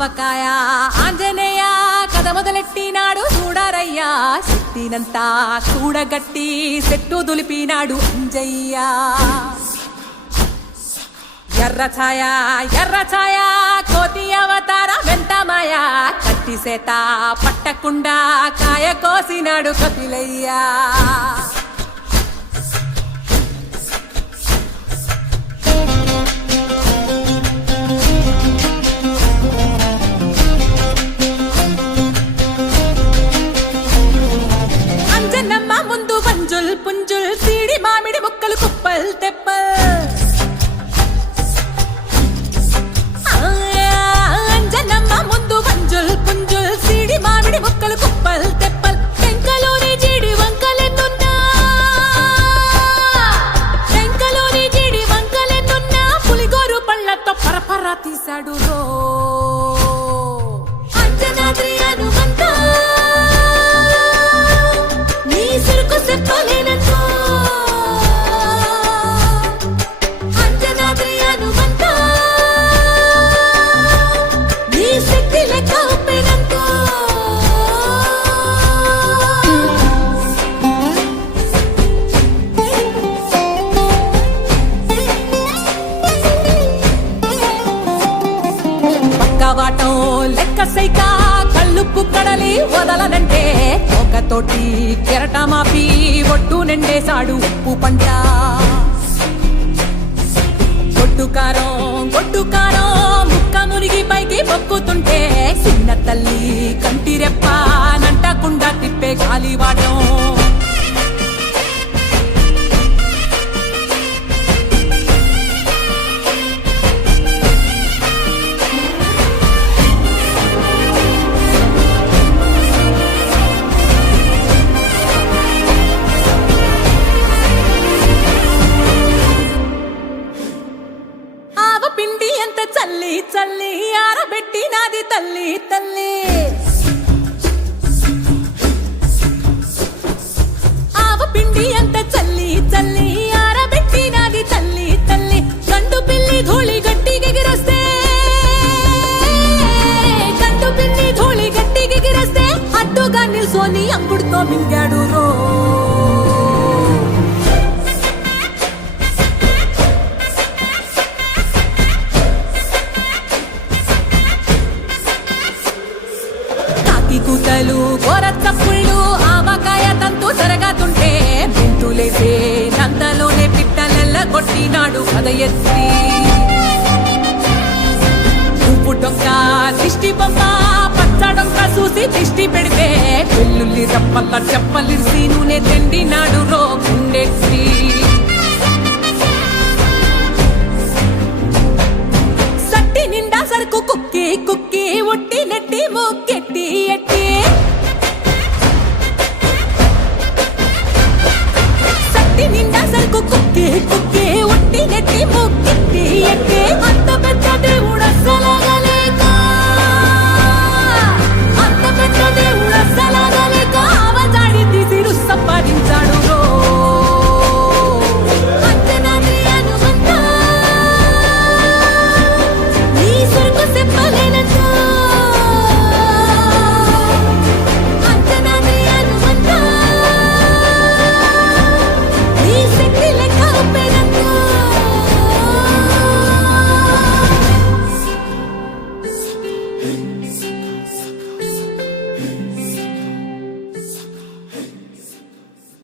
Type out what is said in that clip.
ఆవకాయ ఆంజనేయ కథ మొదలెట్టినాడు చూడారయ్యా శక్తినంతా కూడగట్టి చెట్టు దులిపినాడు అంజయ్య ఎర్ర ఛాయ కోతి అవతార వెంటమాయ కత్తి సేత పట్టకుండా కాయ కోసినాడు కపిలయ్యా అంజనమ్మ ముందు వంజుల్ పుంజుల్ సీడి మామిడి ముక్కలు కుప్పల్ తెప్పల్ అంజనమ్మ ముందు వంజుల్ పుంజుల్ సీడి మామిడి ముక్కలు కుప్పల్ తెప్పల్ టెంకలోని జీడి వంకలెన్నున్నా పులిగోరు పళ్ళతో పరపర తీశాడు రో అంజనాద్రి హనుమంత నీ సిరుకు చెప్పలేనంతో అంజనాద్రి హనుమంత నీ శక్తి లెక్క ఒప్పినంతో పక్కవాటం లెక్క సైక కళ్ళుప్పు కడలి వదలనంటే ఒకతోటి కెరటమాపి ఒడ్డు నిండేశాడు ఉప్పు పంట గొడ్డు కారం ముక్క మునిగి పైకి మొక్కుతుంటే చిన్న తల్లి కంటి రెప్ప నంటకుండా తిప్పే గాలివాటం పిండి ఎంత చల్లి చల్లి ఆరబెట్టి నాది తల్లి తల్లి ఆవ పిండి ఎంత చల్లి చల్లి ఆరబెట్టి నాది తల్లి తల్లి గండు పిల్లి ధూళి గట్టిగెగిరస్తే అడ్డుగా నిల్సోని అంగుడుతో మింగాడు రో కూతలు గోరచ్చప్పుళ్ళు ఆవకాయ తంతు జరగతుంటే మెంతులేసే నందలోనే పిట్టలెల్ల కొట్టినాడు కథ ఎత్తి ఉప్పు డొక్క దిష్టి బొమ్మ పచ్చడొక్క చూసి దిష్టి పెడితే వెల్లుల్లి రప్పల్ల చెప్పలిసి నూనె తెండినాడు రో గుండెత్తి సట్టి నిండా సరుకు కుక్కి ఒట్టి నెట్టి మొక్కెట్టి